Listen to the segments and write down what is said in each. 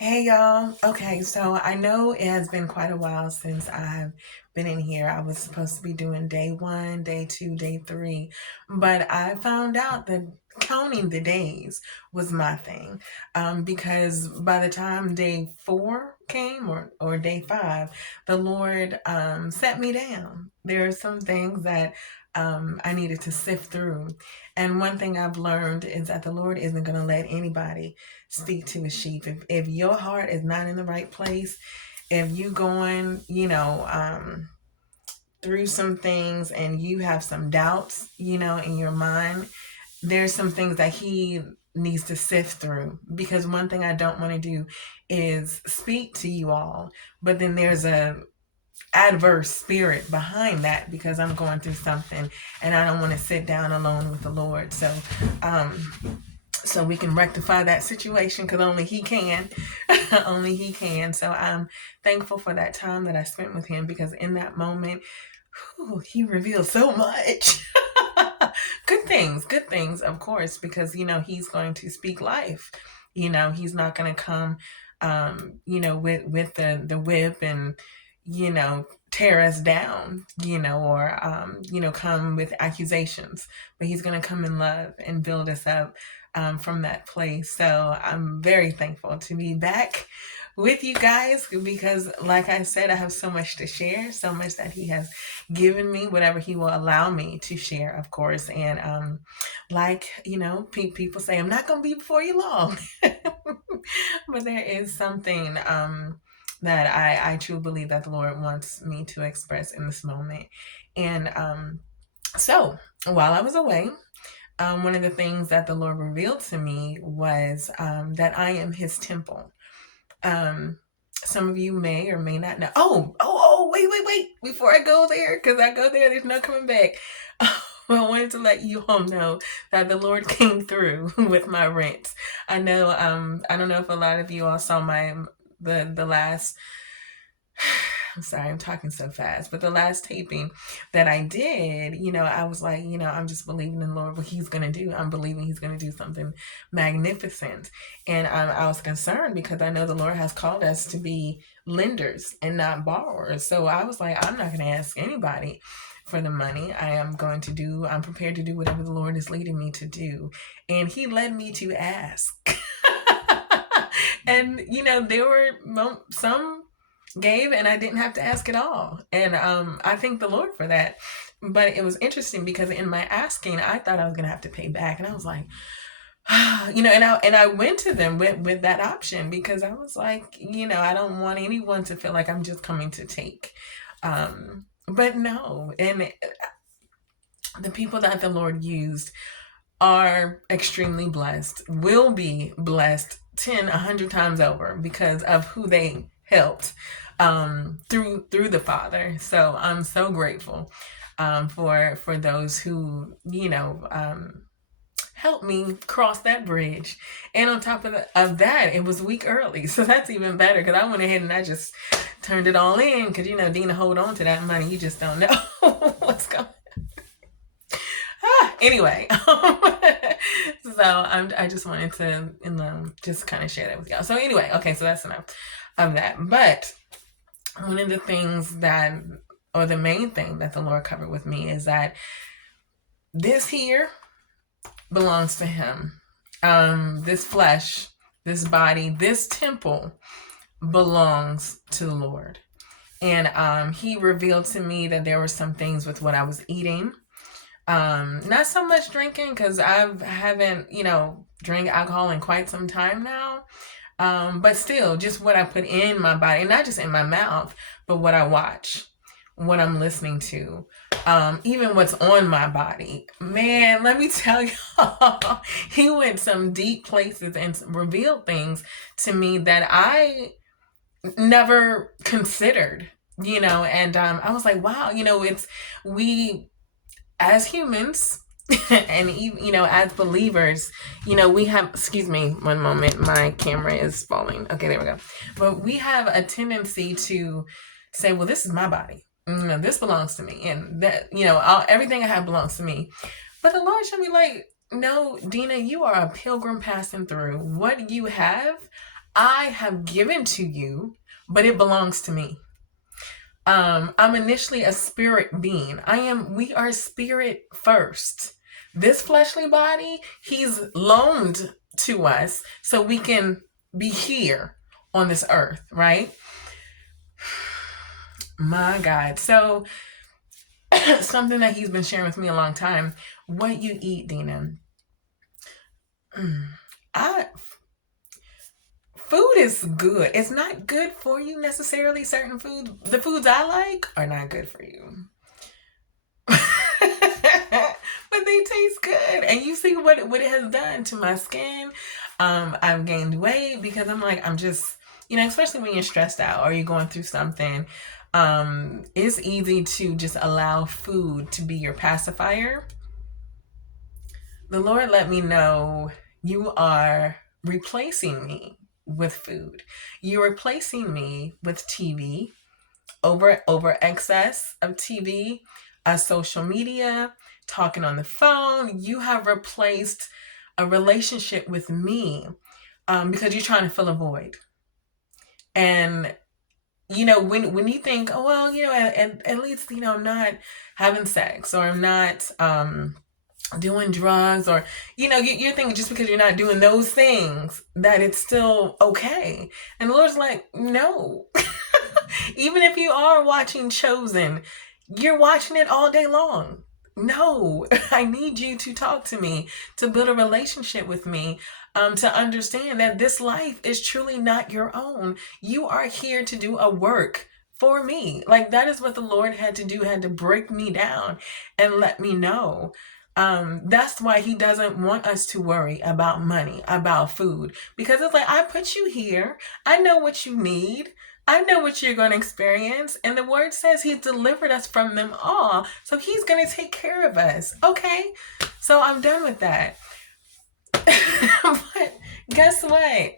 Hey y'all. Okay, so I know it has been quite a while since I've been in here. I was supposed to be doing day one, day two, day three, but I found out that counting the days was my thing. Because by the time day four came or day five, the Lord set me down. There are some things that I needed to sift through. And one thing I've learned is that the Lord isn't going to let anybody speak to his sheep. If your heart is not in the right place, if you going, through some things and you have some doubts, in your mind, there's some things that he needs to sift through. Because one thing I don't want to do is speak to you all, but then there's a adverse spirit behind that because I'm going through something and I don't want to sit down alone with the Lord. So we can rectify that situation because only he can. Only he can. So I'm thankful for that time that I spent with him because in that moment, he revealed so much. Good things, of course, because he's going to speak life. He's not going to come with the whip and tear us down, or come with accusations, but he's going to come in love and build us up from that place. So I'm very thankful to be back with you guys because, like I said, I have so much to share, so much that he has given me, whatever he will allow me to share, of course. And people say, I'm not going to be before you long, but there is something that I truly believe that the Lord wants me to express in this moment. And so while I was away, one of the things that the Lord revealed to me was that I am his temple. Some of you may or may not know. Wait. Before I go there, because I go there, there's no coming back. I wanted to let you all know that the Lord came through with my rent. I know, I don't know if a lot of you all saw the last I'm sorry, I'm talking so fast, but the last taping that I did, I was like, I'm just believing in the Lord what he's going to do. I'm believing he's going to do something magnificent. And I was concerned because I know the Lord has called us to be lenders and not borrowers. So I was like, I'm not going to ask anybody for the money. I'm prepared to do whatever the Lord is leading me to do. And he led me to ask. And, there were some gave and I didn't have to ask at all. And I thank the Lord for that. But it was interesting because in my asking, I thought I was going to have to pay back. And I was like, and I went to them with that option because I was like, I don't want anyone to feel like I'm just coming to take. But no. And the people that the Lord used are extremely blessed, will be blessed 10, 100 times over because of who they helped through the Father. So I'm so grateful for those who helped me cross that bridge. And on top of that, it was a week early, so that's even better because I went ahead and I just turned it all in because Dina, hold on to that money. You just don't know what's going. Anyway, so I just wanted to just kind of share that with y'all. So anyway, okay, so that's enough of that. But one of the things or the main thing that the Lord covered with me is that this here belongs to him. This flesh, this body, this temple belongs to the Lord. And he revealed to me that there were some things with what I was eating. Not so much drinking because I haven't, drank alcohol in quite some time now. But still, just what I put in my body, and not just in my mouth, but what I watch, what I'm listening to, even what's on my body. Man, let me tell y'all, he went some deep places and revealed things to me that I never considered, and I was like, wow, we as humans and even, as believers, we have, excuse me, one moment, my camera is falling. Okay, there we go. But we have a tendency to say, well, this is my body. This belongs to me. And that, everything I have belongs to me. But the Lord showed me like, no, Dina, you are a pilgrim passing through. What you have, I have given to you, but it belongs to me. I'm initially a spirit being. We are spirit first. This fleshly body, he's loaned to us so we can be here on this earth, right? My God. So, something that he's been sharing with me a long time, what you eat, Dina. I Food is good. It's not good for you necessarily. Certain foods, the foods I like, are not good for you. But they taste good. And you see what it has done to my skin. I've gained weight because I'm just, especially when you're stressed out or you're going through something, it's easy to just allow food to be your pacifier. The Lord let me know you are replacing me with food. You're replacing me with TV, over excess of TV, social media, talking on the phone. You have replaced a relationship with me because you're trying to fill a void. And when you think, oh well, at least I'm not having sex, or I'm not doing drugs, or you're thinking just because you're not doing those things that it's still okay. And the Lord's like, no. Even if you are watching Chosen, you're watching it all day long. No, I need you to talk to me, to build a relationship with me, to understand that this life is truly not your own. You are here to do a work for me. Like, that is what the Lord had to do, had to break me down and let me know. That's why he doesn't want us to worry about money, about food, because it's like, I put you here. I know what you need. I know what you're going to experience. And the word says he's delivered us from them all. So he's going to take care of us. Okay. So I'm done with that. But guess what?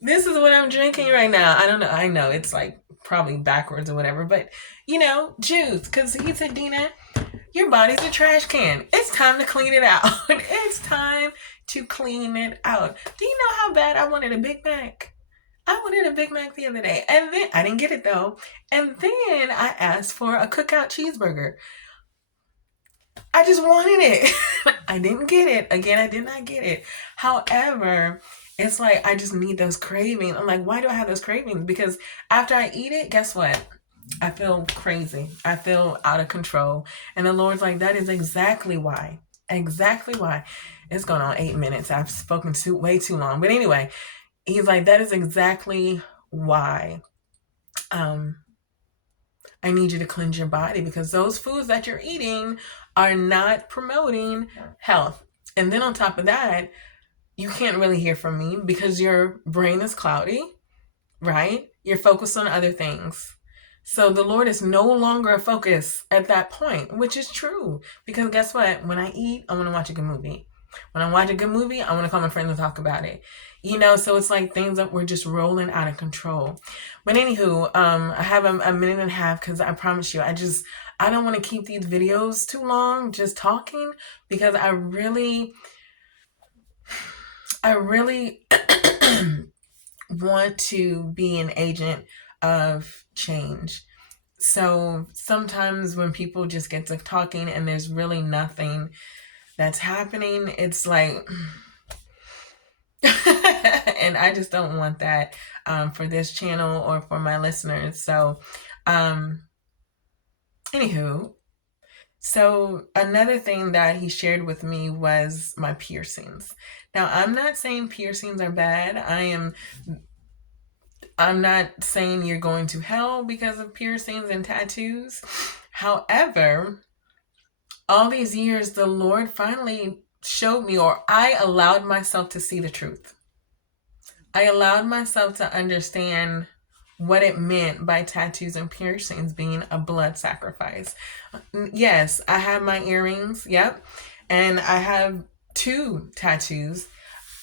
This is what I'm drinking right now. I don't know. I know it's like probably backwards or whatever, but juice. Because he said, Dina, your body's a trash can. It's time to clean it out. It's time to clean it out. Do you know how bad I wanted a Big Mac? I wanted a Big Mac the other day, and then I didn't get it though. And then I asked for a cookout cheeseburger. I just wanted it. I didn't get it. Again, I did not get it. However, it's like I just need those cravings. I'm like, why do I have those cravings? Because after I eat it, guess what? I feel crazy. I feel out of control. And the Lord's like, that is exactly why. Exactly why. It's going on 8 minutes. I've spoken way too long. But anyway, he's like, that is exactly why I need you to cleanse your body, because those foods that you're eating are not promoting health. And then on top of that, you can't really hear from me because your brain is cloudy, right? You're focused on other things. So the Lord is no longer a focus at that point, which is true. Because guess what? When I eat, I want to watch a good movie. When I watch a good movie, I want to call my friends and talk about it. So it's like things that were just rolling out of control. But anywho, I have a minute and a half because I promise you, I don't want to keep these videos too long just talking, because I really want to be an agent of change. So sometimes when people just get to talking and there's really nothing that's happening, it's like, and I just don't want that for this channel or for my listeners. So, anywho, so another thing that he shared with me was my piercings. Now, I'm not saying piercings are bad. I'm not saying you're going to hell because of piercings and tattoos. However, all these years, the Lord finally showed me, or I allowed myself to see the truth. I allowed myself to understand what it meant by tattoos and piercings being a blood sacrifice. Yes, I have my earrings, yep, and I have 2 tattoos.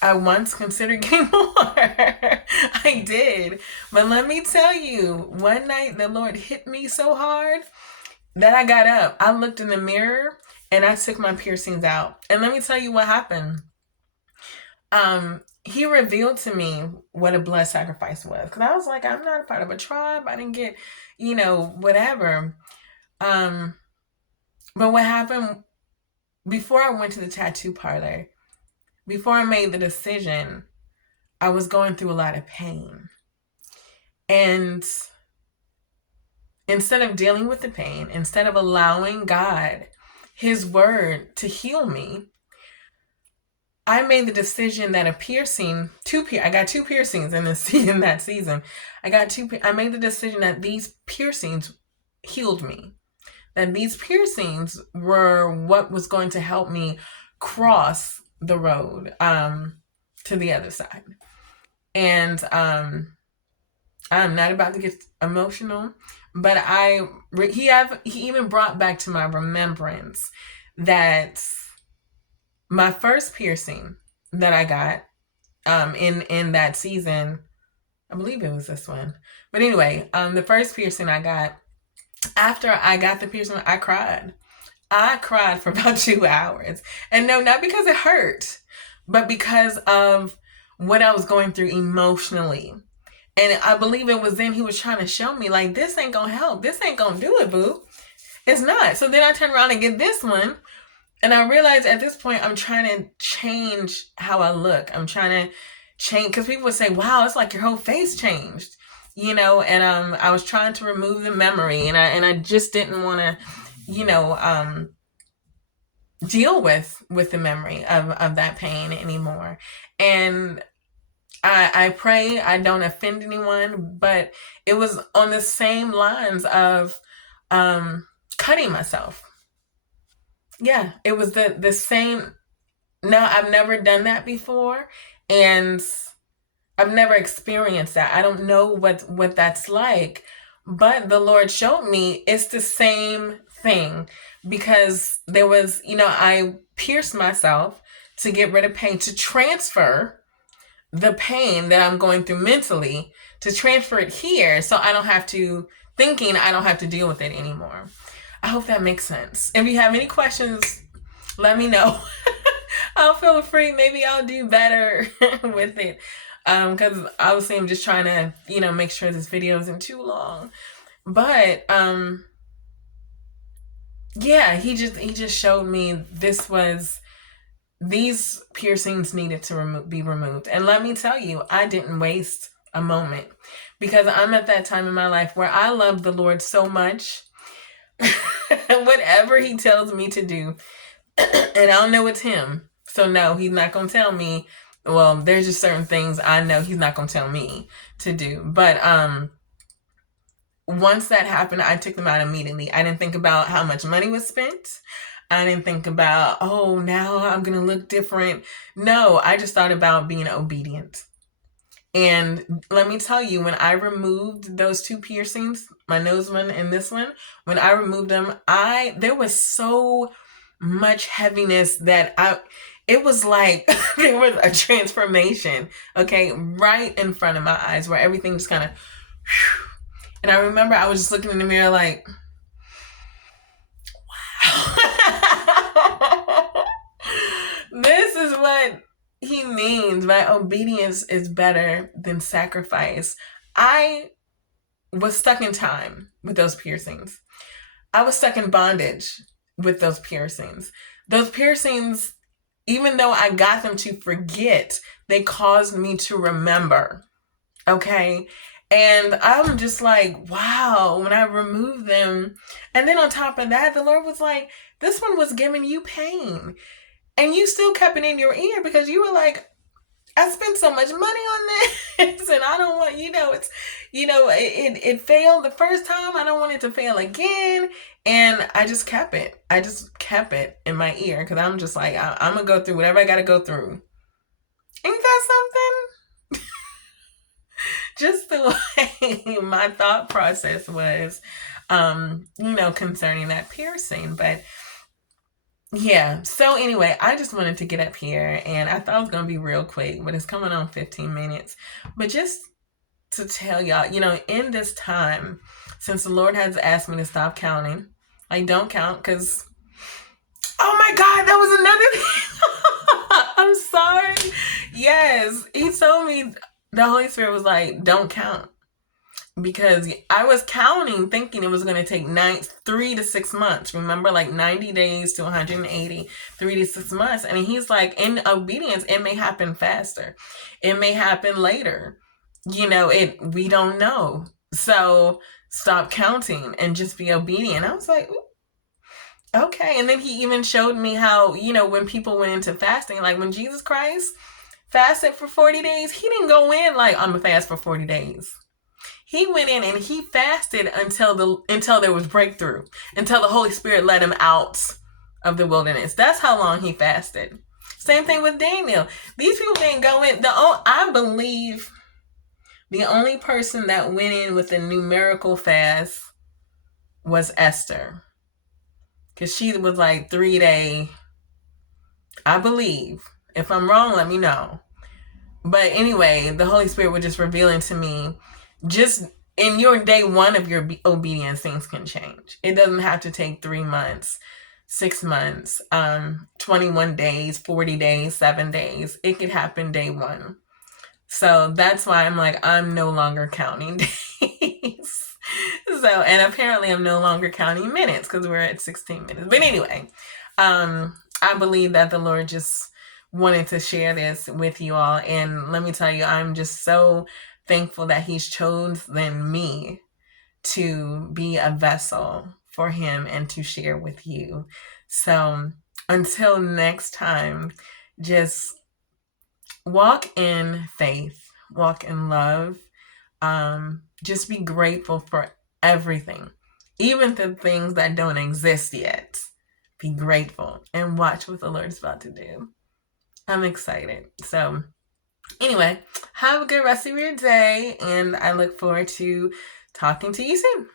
I once considered getting more. I did. But let me tell you, one night the Lord hit me so hard that I got up. I looked in the mirror and I took my piercings out. And let me tell you what happened. he revealed to me what a blood sacrifice was. Because I was like, I'm not a part of a tribe. I didn't get, whatever. Um, but what happened before I went to the tattoo parlor, before I made the decision, I was going through a lot of pain. And instead of dealing with the pain, instead of allowing God, his word, to heal me, I made the decision that a piercing, I got 2 piercings in that season. I made the decision that these piercings healed me. That these piercings were what was going to help me cross the road to the other side. And I'm not about to get emotional, but he even brought back to my remembrance that my first piercing that I got in that season, I believe it was this one. But anyway, the first piercing I got, after I got the piercing, I cried. I cried for about 2 hours. And no, not because it hurt, but because of what I was going through emotionally. And I believe it was then he was trying to show me, like, this ain't gonna help. This ain't gonna do it, boo. It's not. So then I turned around and get this one. And I realized at this point, I'm trying to change how I look. I'm trying to change, because people would say, wow, it's like your whole face changed, and I was trying to remove the memory, and I just didn't want to, deal with the memory of that pain anymore. And I pray I don't offend anyone, but it was on the same lines of cutting myself. Yeah, it was the same. Now, I've never done that before, and I've never experienced that. I don't know what that's like, but the Lord showed me it's the same thing, because there was, I pierced myself to get rid of pain, to transfer the pain that I'm going through mentally, to transfer it here so I don't have to deal with it anymore. I hope that makes sense. If you have any questions, let me know. I'll feel free. Maybe I'll do better with it. Because obviously I'm just trying to, make sure this video isn't too long. But yeah, he just showed me these piercings needed to be removed. And let me tell you, I didn't waste a moment, because I'm at that time in my life where I love the Lord so much. Whatever he tells me to do, and I'll know it's him. So no, he's not going to tell me. Well, there's just certain things I know he's not going to tell me to do. But once that happened, I took them out immediately. I didn't think about how much money was spent. I didn't think about, oh, now I'm going to look different. No, I just thought about being obedient. And let me tell you, when I removed those 2 piercings, my nose one and this one, when I removed them, there was so much heaviness that it was like there was a transformation, okay, right in front of my eyes, where everything just kind of, and I remember I was just looking in the mirror like, wow. This is what he means by obedience is better than sacrifice. I was stuck in time with those piercings. I was stuck in bondage with those piercings. Those piercings, even though I got them to forget, they caused me to remember. Okay? And I'm just like, wow, when I removed them. And then on top of that, the Lord was like, this one was giving you pain. And you still kept it in your ear because you were like, I spent so much money on this, and I don't want, it failed the first time. I don't want it to fail again. And I just kept it. I just kept it in my ear, because I'm just like, I'm going to go through whatever I got to go through. Ain't that something? Just the way my thought process was, concerning that piercing. But yeah, so anyway, I just wanted to get up here, and I thought it was going to be real quick, but it's coming on 15 minutes. But just to tell y'all, in this time, since the Lord has asked me to stop counting, I don't count because, oh my God, that was another thing. I'm sorry. Yes, he told me, the Holy Spirit was like, don't count. Because I was counting, thinking it was going to take 3 to 6 months. Remember, like 90 days to 180, 3 to 6 months. And he's like, in obedience, it may happen faster. It may happen later. We don't know. So stop counting and just be obedient. I was like, okay. And then he even showed me how, when people went into fasting, like when Jesus Christ fasted for 40 days, he didn't go in like, I'm going to fast for 40 days. He went in and he fasted until there was breakthrough, until the Holy Spirit let him out of the wilderness. That's how long he fasted. Same thing with Daniel. These people didn't go in. I believe the only person that went in with a numerical fast was Esther. Because she was like 3 day, I believe. If I'm wrong, let me know. But anyway, the Holy Spirit was just revealing to me, just in your day one of your obedience, things can change. It doesn't have to take 3 months, 6 months, 21 days, 40 days, 7 days. It could happen day one. So that's why I'm like, I'm no longer counting days. And apparently I'm no longer counting minutes because we're at 16 minutes. But anyway, I believe that the Lord just wanted to share this with you all. And let me tell you, I'm just so thankful that he's chosen me to be a vessel for him and to share with you. So until next time, just walk in faith, walk in love. Just be grateful for everything, even the things that don't exist yet. Be grateful and watch what the Lord's about to do. I'm excited. So anyway, have a good rest of your day, and I look forward to talking to you soon.